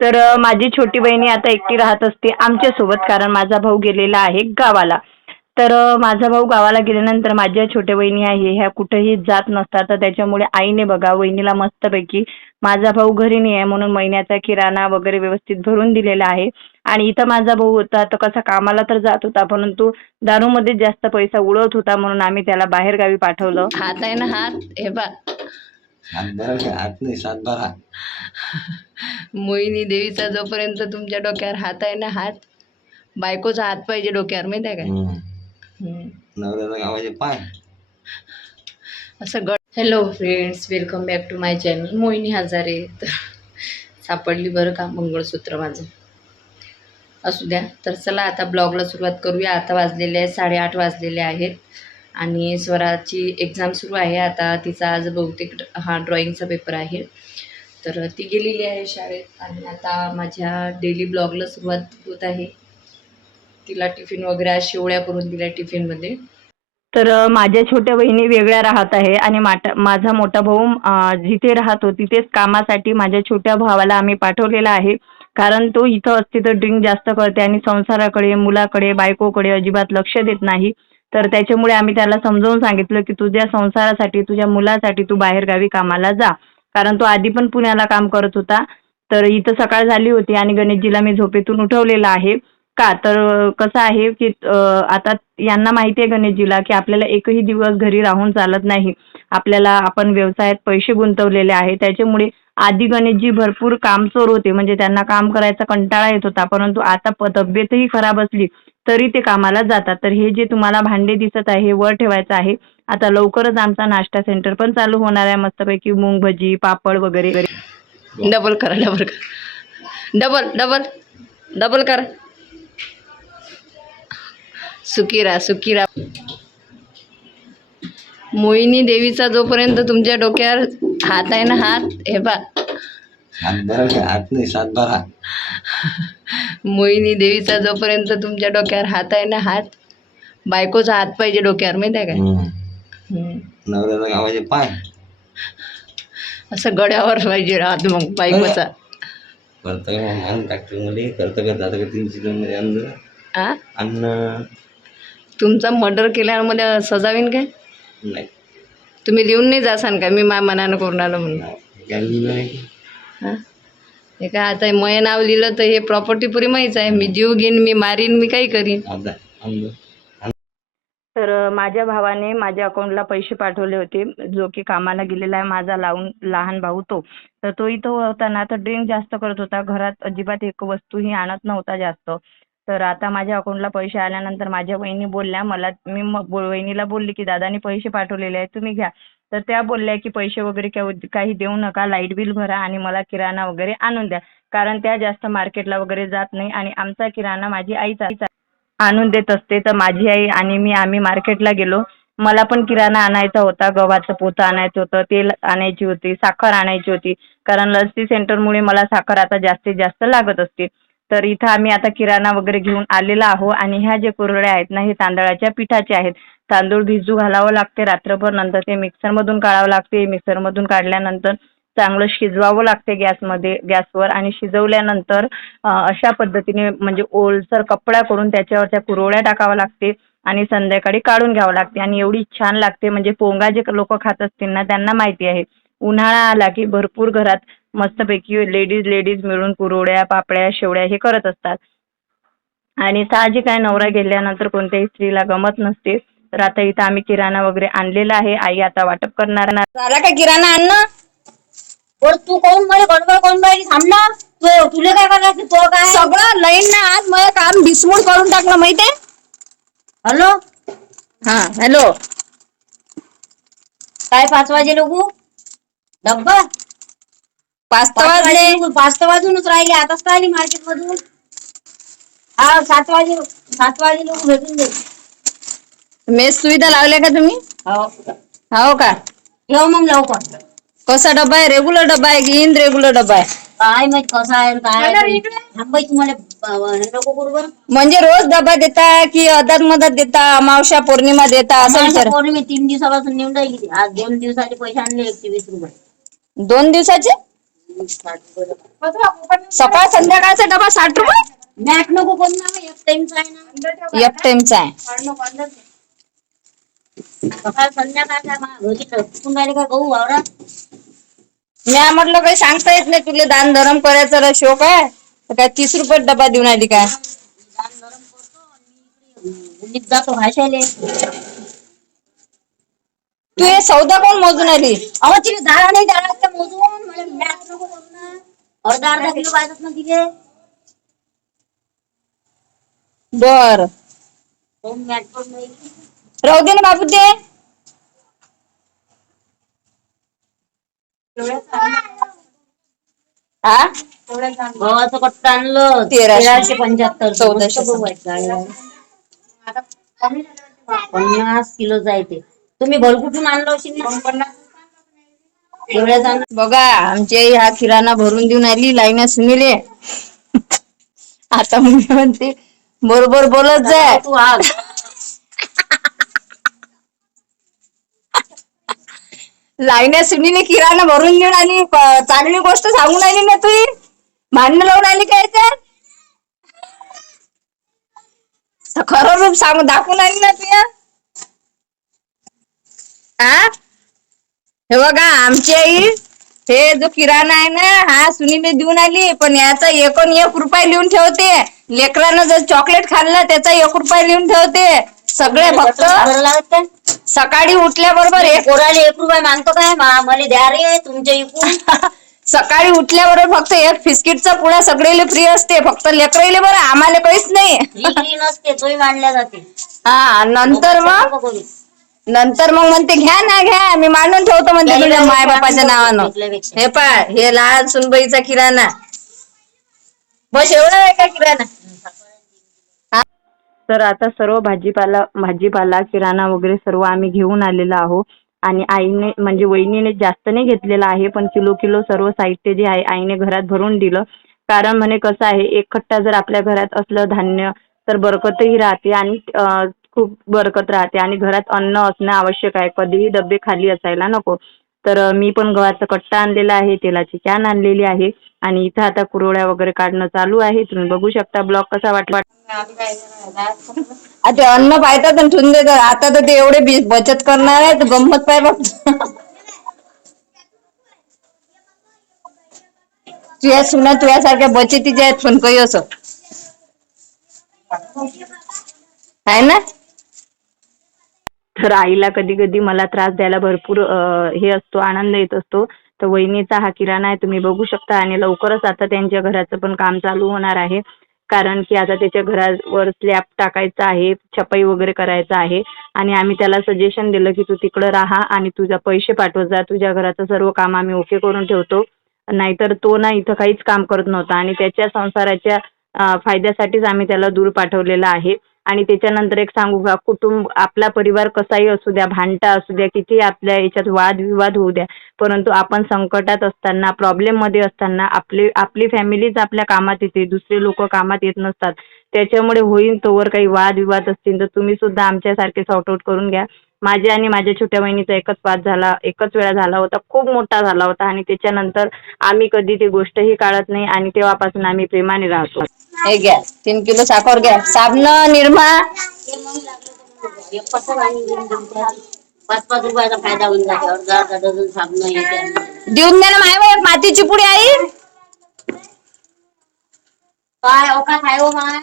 तर माझी छोटी बहिणी आता एकटी राहत असते आमच्यासोबत, कारण माझा भाऊ गेलेला आहे गावाला. तर माझा भाऊ गावाला गेल्यानंतर माझ्या छोट्या बहिणी आहे ह्या कुठेही जात नसतात. तर त्याच्यामुळे आईने बघा वहिनीला मस्तपैकी माझा भाऊ घरी नाही आहे म्हणून महिन्याचा किराणा वगैरे व्यवस्थित भरून दिलेला आहे. आणि इथं माझा भाऊ होता तर कसा कामाला तर जात होता, परंतु दारूमध्ये जास्त पैसा उडवत होता म्हणून आम्ही त्याला बाहेर गावी पाठवलं. हात आहे ना हात, हे बा हात नाही, सातबारा. मोहिनी देवीचा जोपर्यंत तुमच्या डोक्यावर हात आहे ना हात, बायकोचा हात पाहिजे डोक्यावर, माहित आहे काय? नवऱ्याला गावाचे पाय. असं hello friends, welcome back to my channel Mohini Hazare. तर सापडली बरं का मंगळसूत्र माझं, असू द्या. तर चला आता ब्लॉगला सुरुवात करूया. आता वाजलेले आहेत 8:30 वाजलेले आहेत आणि स्वराची एक्झाम सुरू आहे आता. तिचा आज बहुतेक हा ड्रॉइंगचा पेपर आहे, तर ती गेलेली आहे शाळेत. आणि आता माझ्या डेली ब्लॉगला सुरुवात होत आहे. तिला टिफिन वगैरे आज शेवळ्या करून दिल्या टिफिनमध्ये. तर माझ्या छोट्या बहिणी वेगळ्या राहत आहे आणि माझा मोठा भाऊ जिथे राहतो तिथेच कामासाठी माझ्या छोट्या भावाला आम्ही पाठवलेला आहे. कारण तो इथं असते तर ड्रिंक जास्त करते आणि संसाराकडे, मुलाकडे, बायकोकडे अजिबात लक्ष देत नाही. तर त्याच्यामुळे आम्ही त्याला समजावून सांगितलं की तुझ्या संसारासाठी, तुझ्या मुलासाठी तू बाहेरगावी कामाला जा. कारण तो आधी पण पुण्याला काम करत होता. तर इथं सकाळ झाली होती आणि गणेशजीला मी झोपेतून उठवलेलं आहे. का तर कसं आहे की आता यांना माहिती आहे गणेशजीला की आपल्याला एकही दिवस घरी राहून चालत नाही. आपल्याला आपण व्यवसायात पैसे गुंतवलेले आहे. त्याच्यामुळे आधी गणेशजी भरपूर कामचोर होते, म्हणजे त्यांना काम करायचा कंटाळा येत होता. परंतु आता तब्येतही खराब असली तरी ते कामाला जातात. तर हे जे तुम्हाला भांडे दिसत आहे हे वर ठेवायचं आहे. आता लवकरच आमचा नाश्ता सेंटर पण चालू होणार आहे, मस्तपैकी मूग भजी, पापड वगैरे. डबल करा, डबल करा, डबल डबल डबल करा. सुकिरा सुकिरा. मोहिनी देवीचा जोपर्यंत तुमच्या डोक्यावर हात आहे ना हात, हे बा हात नाही, सातबारा. मोहिनी देवीचा जोपर्यंत तुमच्या डोक्यावर हात आहे ना हात, बायकोचा हात पाहिजे डोक्यावर, माहित आहे काय? नवऱ्याला गावाचे पाय. असं गड्यावर पाहिजे हात मग बायकोचा. करता का मग ट्रॅक्टर मध्ये करता करता आता 300 किलोमध्ये आ अन्न. तुमचा मर्डर केल्यामध्ये सजावीन काय? नाही, तुम्ही लिहून नाही जासान का मी मा मनानं करून आलो म्हणून? हां, हे काय आता मय नाव लिहिलं तर हे प्रॉपर्टी पुरी माहीच आहे. मी जीव घेईन, मी मारीन, मी काही करीन. तर माझ्या भावाने माझ्या अकाउंटला पैसे पाठवले होते, जो की कामाला गेलेला आहे माझा लहान भाऊ तो. तर तो इथं होता ना, तर ड्रिंक जास्त करत होता. घरात अजिबात एक वस्तूही आणत नव्हता जास्त. तर आता माझ्या अकाउंटला पैसे आल्यानंतर माझ्या वहिनी बोलल्या मला, मी वहिनीला बोलली की दादानी पैसे पाठवलेले आहेत तुम्ही घ्या. तर त्या बोलल्या की पैसे वगैरे काही देऊ नका, लाईट बिल भरा आणि मला किराणा वगैरे आणून द्या. कारण त्या जास्त मार्केटला वगैरे जात नाही आणि आमचा किराणा माझी आईचा आणून देत असते. तर माझी आई आणि आम्ही मार्केटला गेलो. मला पण किराणा आणायचा होता, गव्हाचं पोतं आणायचं होतं, तेल आणायची होती, साखर आणायची होती. कारण लस्सी सेंटरमुळे मला साखर आता जास्तीत जास्त लागत असते. तर इथं आम्ही आता किराणा वगैरे घेऊन आलेलो आहो. आणि ह्या जे कुरड्या आहेत ना हे तांदळाच्या पिठाचे आहेत. तांदूळ भिजू घालावं लागते रात्रभर, नंतर ते मिक्सरमधून काढावं लागते. मिक्सरमधून काढल्यानंतर चांगलं शिजवावं लागते गॅसवर आणि शिजवल्यानंतर अशा पद्धतीने म्हणजे ओलसर कपडा करून त्याच्यावर त्या कुरवड्या टाकाव्या लागते आणि संध्याकाळी काढून घ्यावं लागते. आणि एवढी छान लागते म्हणजे पोंगा जे लोक खात असतील ना त्यांना माहिती आहे. उन्हाळा आला की भरपूर घरात मस्तपैकी लेडीज मिळून कुरवड्या, पापड्या, शेवड्या हे करत असतात. आणि साहजिक आहे नवरा गेल्यानंतर कोणत्याही स्त्रीला गमत नसते. तर आता इथं आम्ही किराणा वगैरे आणलेला आहे. आई आता वाटप करणार. झाला का किराणा आणणं? वर तू कोण मला गडबड कोण बाई थांबला? तुला काय करायचं? तो काय सगळं लाईन ना आज मला काम बिस्मूट करून टाकलं माहितीये. हॅलो, हा हॅलो, काय 5 वाजे लोक डब्बा 5 वाजले. 5 वाजूनच राहिले. आताच तर आली मार्केट मधून. हा 7 वाजे लोक भेटून दे. मेस सुविधा लावल्या का तुम्ही? हो का? ठेव मग लवकर. कसा डब्बा आहे? रेग्युलर डब्बा आहे की इन रेग्युलर डब्बा आहे? काय माहित कसा आहे काय थांबाई तुम्हाला नको करू बरं. म्हणजे रोज डब्बा देता की अदर मदत देता, अमावस्या पौर्णिमा देता असं सर? मी 3 दिवसापासून नेऊन राहिली. आज 2 दिवसाचे पैसे आणले 120 रुपये. 2 दिवसाचे? सकाळ संध्याकाळचा डबा 60 रुपये. मॅट नको करू ना, एक टाइमचा आहे ना. एक टाइमचा आहे. सकाळ संध्याकाळचा घरी कुठून राहिले का गहू वावरात. मी म्हटलं काही सांगता येत नाही तुला, दान धर्म करायचा शोक आहे तर काय 30 रुपये डबा देऊन आली काय. दान धरम करतो आणि मुलीत जातो भाषाले. तू हे सौदा कोण मोजून आली. अहो तिने डाळ नाही द्यायला लागते मोजून. मला मॅट नको करू ना. अर्धा किलो पाहिजेत ना तिथे. बर मॅट पण नाही. राहू दे ना बाबू ते. हा गव्हाचं कट्ट आणलं 1375. 1400. 50 किलोचं आहे ते. तुम्ही भर कुठून आणलं असेल ना. एवढ्याच आणलं. बघा आमच्या आई हा किराणा भरून देऊन आली लाईना सुनीले. आता मी म्हणते बरोबर बोलत जाय. तू आज लाईना सुनीले किराणा भरून देऊन आली. चांगली गोष्ट सांगून आली ना तू. भांडण लावून आली काय तर. खरं रूप सांगून दाखवून आली ना तू. हा हे बघा आमची आई हे जो किराणा आहे ना हा सुनीने देऊन आली. पण याचा 1 रुपया लिहून ठेवते. लेकरानं जर चॉकलेट खाल्लं त्याचा 1 रुपया लिहून ठेवते. सगळे फक्त सकाळी उठल्याबरोबर कोराले 1 रुपया मागतो काय. मला द्या रे तुमच्या इकून. सकाळी उठल्याबरोबर फक्त एक बिस्किटचा पुडा सगळेले फ्री असते. फक्त लेकराईले बरं, आम्हाला काहीच नाही. फ्री नसते तोही मांडल्या जाते. हा नंतर मग म्हणते घ्या ना घ्या, मी मांडून ठेवतो म्हणते तुझ्या माय बापाच्या नावानं. हे पाय हे लहान सुनबाईचा किराणा. बस एवढा आहे का किराणा. तर आता सर्व भाजीपाला किराणा वगैरे सर्व आम्ही घेऊन आलेलो आहोत. आणि आईने म्हणजे वहिनीने जास्त नाही घेतलेला आहे, पण किलो सर्व साहित्य जे आहे आईने घरात भरून दिलं. कारण म्हणे कसं आहे एक खट्टा जर आपल्या घरात असलं धान्य तर बरकतही राहते आणि खूप बरकत राहते आणि घरात अन्न असणं आवश्यक आहे. कधीही डबे खाली असायला नको. तर मी पण गव्हाचा कट्टा आणलेला आहे, तेलाची कॅन आणलेली आहे आणि इथं आता कुरवड्या वगैरे काढणं चालू आहे. तुम्ही बघू शकता. ब्लॉग कसा वाटला. ते अन्न पाहतात आणि ठेवून देतात. आता तर ते एवढे बचत करणार आहे तर गंमत पाय बघ. तुझ्या सुना तुझ्यासारख्या बचतीच्या आहेत पण काही असं आहे ना. तर आईला कधी कधी मला त्रास द्यायला भरपूर हे असतो, आनंद येत असतो. तर वहिनीचा हा किराणा आहे तुम्ही बघू शकता. आणि लवकरच आता त्यांच्या घराचं पण काम चालू होणार आहे. कारण की आता त्याच्या घरावर स्लॅब टाकायचा आहे, छपाई वगैरे करायचा आहे. आणि आम्ही त्याला सजेशन दिलं की तू तिकडं राहा आणि तुझा पैसे पाठवत जा, तुझ्या घराचं सर्व काम आम्ही ओके करून ठेवतो. नाहीतर तो ना इथं काहीच काम करत नव्हता आणि त्याच्या संसाराच्या फायद्यासाठीच आम्ही त्याला दूर पाठवलेलं आहे. आणि त्याच्यानंतर एक सांगू का, कुटुंब आपला परिवार कसाही असू द्या, भांडता असू द्या, किती आपल्या याच्यात वादविवाद होऊ द्या, परंतु आपण संकटात असताना, प्रॉब्लेम मध्ये असताना आपली फॅमिलीच आपल्या कामात येते, दुसरे लोक कामात येत नसतात. त्याच्यामुळे होईल तोवर काही वादविवाद असतील तर तुम्ही सुद्धा आमच्यासारखे सॉर्ट आउट करून घ्या. माझ्या आणि माझ्या छोट्या बहिणीचा एकच वेळा झाला होता, खूप मोठा झाला होता. आणि त्याच्यानंतर आम्ही कधी ती गोष्टही काढत नाही आणि तेव्हापासून आम्ही प्रेमाने राहतो. हे घ्या 3 किलो साखर घ्या, साबण निरमा 5-5 रुपयाचा फायदा होऊन जाते. अर्धा डझन साबण येते. देऊन द्या ना माय एक मातीची पुडी आई. काय अवकाश आहे हो माय.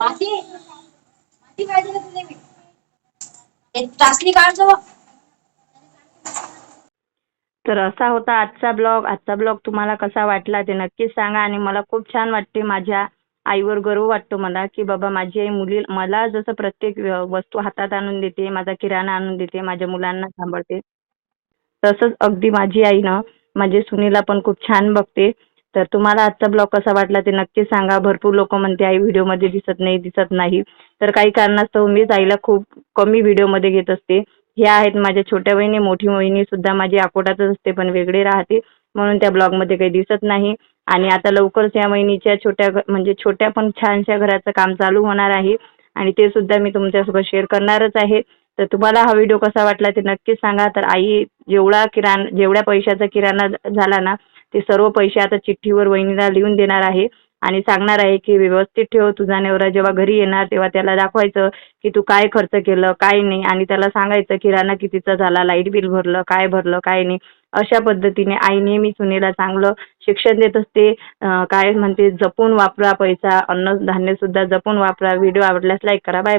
माती पाहिजे का तुला. एक टासली काढतो. तर असा होता आजचा ब्लॉग तुम्हाला कसा वाटला ते नक्कीच सांगा. आणि मला खूप छान वाटते, माझ्या आईवर गर्व वाटतो मला की बाबा माझी आई मला जसं प्रत्येक वस्तू हातात आणून देते, माझा किराणा आणून देते, माझ्या मुलांना सांभाळते, तसंच अगदी माझी आई ना माझ्या सुनीला पण खूप छान बघते. तर तुम्हाला आजचा ब्लॉग कसा वाटला ते नक्कीच सांगा. भरपूर लोक म्हणते आई व्हिडिओमध्ये दिसत नाही. तर काही कारणास्तव मीच आईला खूप कमी व्हिडिओमध्ये घेत असते. ह्या आहेत माझ्या छोट्या बहिणी. मोठी बहिणी सुद्धा माझी अकोटातच असते पण वेगळी राहते, म्हणून त्या ब्लॉगमध्ये काही दिसत नाही. आणि आता लवकरच या बहिणीच्या छोट्या पण छानशा घराचं काम चालू होणार आहे आणि ते सुद्धा मी तुमच्यासोबत शेअर करणारच आहे. तर तुम्हाला हा व्हिडिओ कसा वाटला ते नक्कीच सांगा. तर आई जेवढ्या पैशाचा किराणा झाला ना, ते सर्व पैसे आता चिठ्ठीवर वहिनीला लिहून देणार आहे आणि सांगणार आहे की व्यवस्थित ठेव. तुझा नवरा जेव्हा घरी येणार तेव्हा त्याला दाखवायचं की तू काय खर्च केलं, काय नाही, आणि त्याला सांगायचं किराणा कितीचा झाला, लाईट बिल भरलं, काय नाही. अशा पद्धतीने आई नेहमी सुनेला चांगलं शिक्षण देत असते. काय म्हणते, जपून वापरा पैसा, अन्नधान्य सुद्धा जपून वापरा. व्हिडिओ आवडल्यास लाईक करा. बाय.